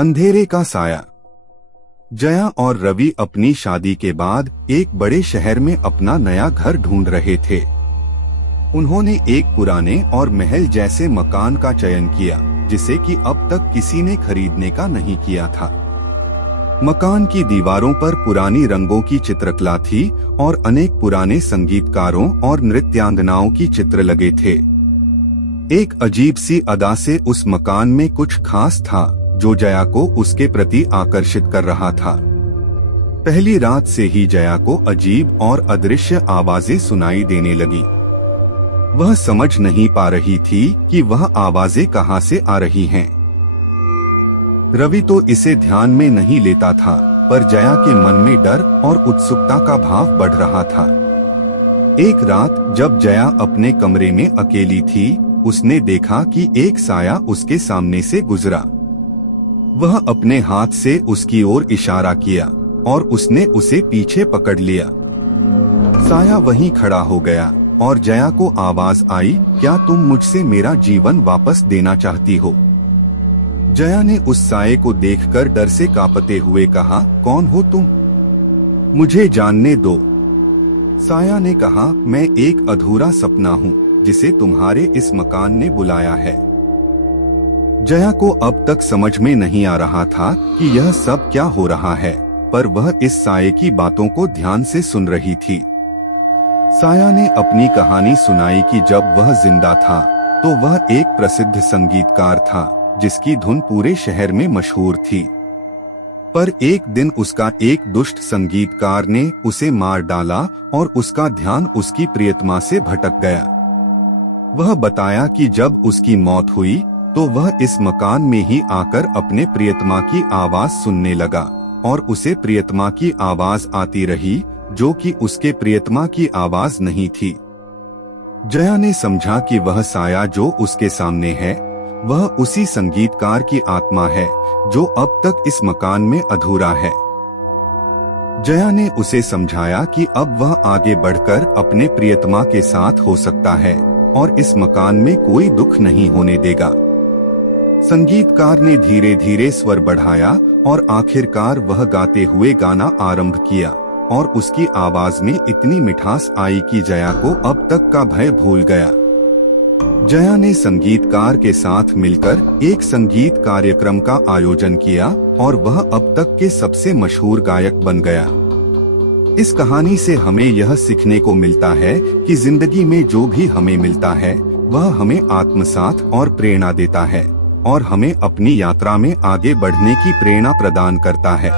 अंधेरे का साया। जया और रवि अपनी शादी के बाद एक बड़े शहर में अपना नया घर ढूंढ रहे थे। उन्होंने एक पुराने और महल जैसे मकान का चयन किया, जिसे कि अब तक किसी ने खरीदने का नहीं किया था। मकान की दीवारों पर पुरानी रंगों की चित्रकला थी और अनेक पुराने संगीतकारों और नृत्यांगनाओं की चित्र लगे थे। एक अजीब सी अदा से उस मकान में कुछ खास था जो जया को उसके प्रति आकर्षित कर रहा था। पहली रात से ही जया को अजीब और अदृश्य आवाजें सुनाई देने लगी। वह समझ नहीं पा रही थी कि वह आवाजें कहां से आ रही हैं। रवि तो इसे ध्यान में नहीं लेता था, पर जया के मन में डर और उत्सुकता का भाव बढ़ रहा था। एक रात जब जया अपने कमरे में अकेली थी, उसने देखा कि एक साया उसके सामने से गुजरा। वह अपने हाथ से उसकी ओर इशारा किया और उसने उसे पीछे पकड़ लिया। साया वहीं खड़ा हो गया और जया को आवाज आई, क्या तुम मुझसे मेरा जीवन वापस देना चाहती हो? जया ने उस साये को देखकर डर से कांपते हुए कहा, कौन हो तुम? मुझे जानने दो। साया ने कहा, मैं एक अधूरा सपना हूँ जिसे तुम्हारे इस मकान ने बुलाया है। जया को अब तक समझ में नहीं आ रहा था कि यह सब क्या हो रहा है, पर वह इस साये की बातों को ध्यान से सुन रही थी। साया ने अपनी कहानी सुनाई कि जब वह जिंदा था तो वह एक प्रसिद्ध संगीतकार था जिसकी धुन पूरे शहर में मशहूर थी। पर एक दिन उसका एक दुष्ट संगीतकार ने उसे मार डाला और उसका ध्यान उसकी प्रियतमा से भटक गया। वह बताया कि जब उसकी मौत हुई तो वह इस मकान में ही आकर अपने प्रियतमा की आवाज सुनने लगा और उसे प्रियतमा की आवाज आती रही, जो कि उसके प्रियतमा की आवाज नहीं थी। जया ने समझा कि वह साया जो उसके सामने है वह उसी संगीतकार की आत्मा है जो अब तक इस मकान में अधूरा है। जया ने उसे समझाया कि अब वह आगे बढ़कर अपने प्रियतमा के साथ हो सकता है और इस मकान में कोई दुख नहीं होने देगा। संगीतकार ने धीरे धीरे स्वर बढ़ाया और आखिरकार वह गाते हुए गाना आरंभ किया और उसकी आवाज में इतनी मिठास आई कि जया को अब तक का भय भूल गया। जया ने संगीतकार के साथ मिलकर एक संगीत कार्यक्रम का आयोजन किया और वह अब तक के सबसे मशहूर गायक बन गया। इस कहानी से हमें यह सीखने को मिलता है कि जिंदगी में जो भी हमें मिलता है वह हमें आत्मसात और प्रेरणा देता है और हमें अपनी यात्रा में आगे बढ़ने की प्रेरणा प्रदान करता है।